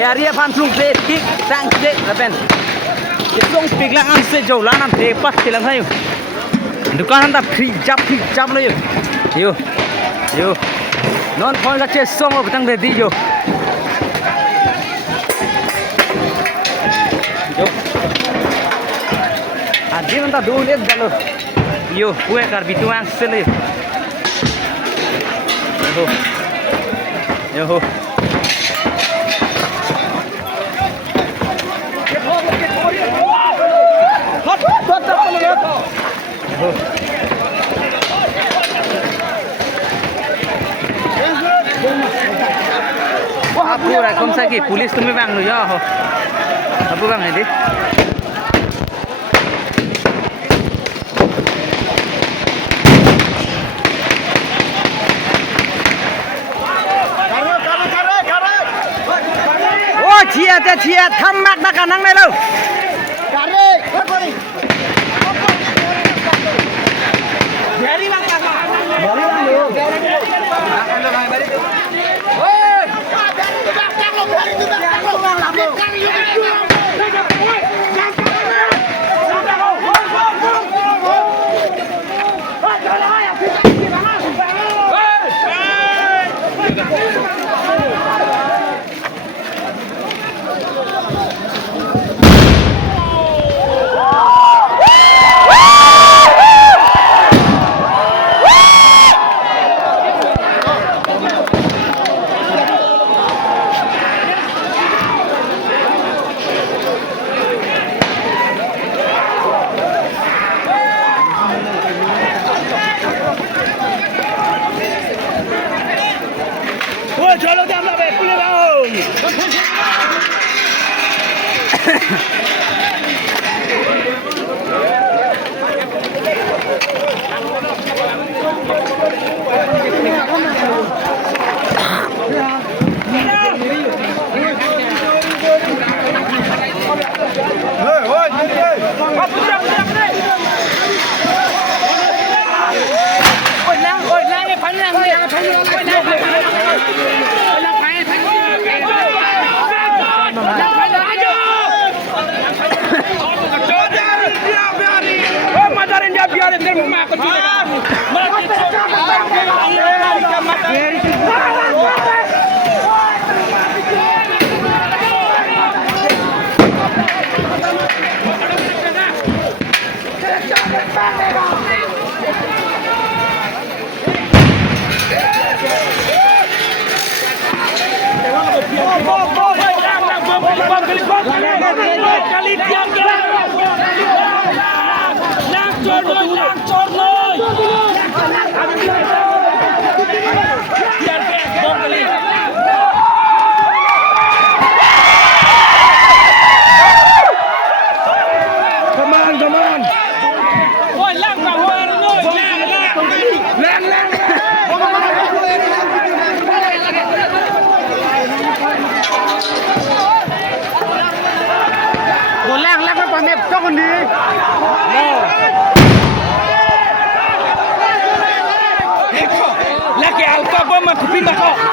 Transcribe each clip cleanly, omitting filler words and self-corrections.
Area fan flung play kick sang play la pen. Long pick lang ang se jo lan am te pas kilang hayu. Dukan anda free jump lo yo. Yo. Non point la che song of tang de di yo. Yo. Adi anda do let dalo. Yo, kue kar bitu ang se lo yo. Yo. Apu ra kom sa ki police tumi bang lo yo ho. Apu bang ini. Oh chia thamak na kanang nai lo. Dari bang lo.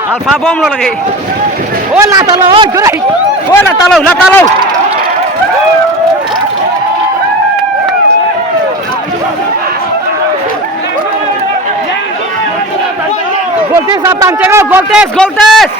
Alpha bom lo lagi. Oh la talo, oh gerai. Oh la talo. Goltes atang cengok, goltes.